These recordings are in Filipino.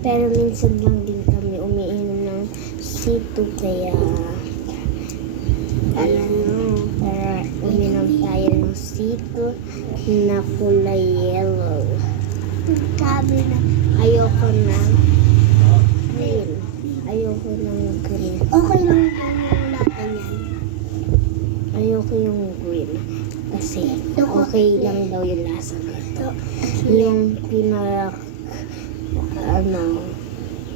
Pero minsan lang din kami umiinom ng sito, kaya tara uminom tayo ng sito na kulay yellow. Sabi na. Ayoko ng green. Ayoko ng green. Okay lang yung natin yan. Ayoko yung green. Kasi okay lang daw yung lasa nito. Yung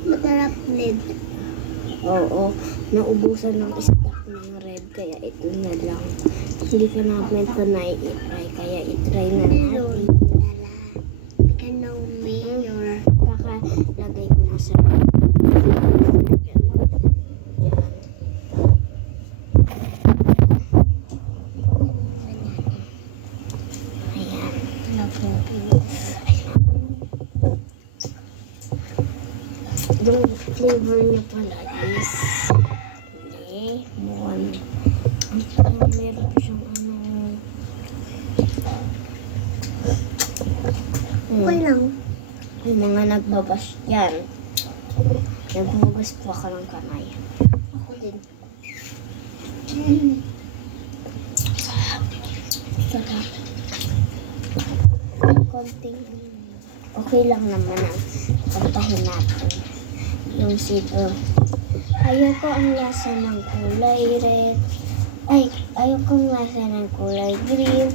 Masarap din. oo, naubusan ng stock ng red, kaya ito na lang. Hindi ko namin ito na-i-try, kaya i-try na natin. Anong mayor? Kakalagay ko na sa yan. Ayan. Yung flavor niya pala is lemon. Meron pa siyang Okay lang. yung mga nagbabash yan. Nagbugas po ako ng kamay. Ako din. Sarap. Konting okay lang naman ang pantahin natin. Yung sito. Ayoko ang lasa ng kulay red. Ayoko ang lasa ng kulay green.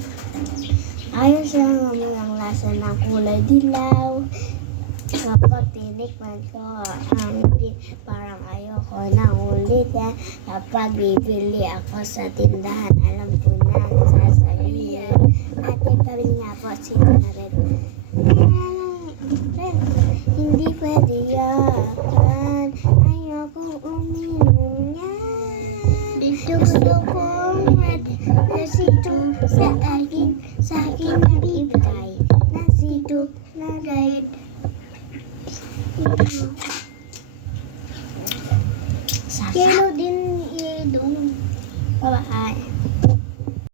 Ayos lang naman ang lasa ng kulay dilaw. Kapag tinikman ko, parang ayoko na ulit. Kapag bibili ako sa tindahan, alam ko na sasabihin. Ate pa rin nga po, sito na red. Hindi pwede yan. Ayokong uminom yan. Gusto kong nasito sa akin na bibigay. Nasito na red.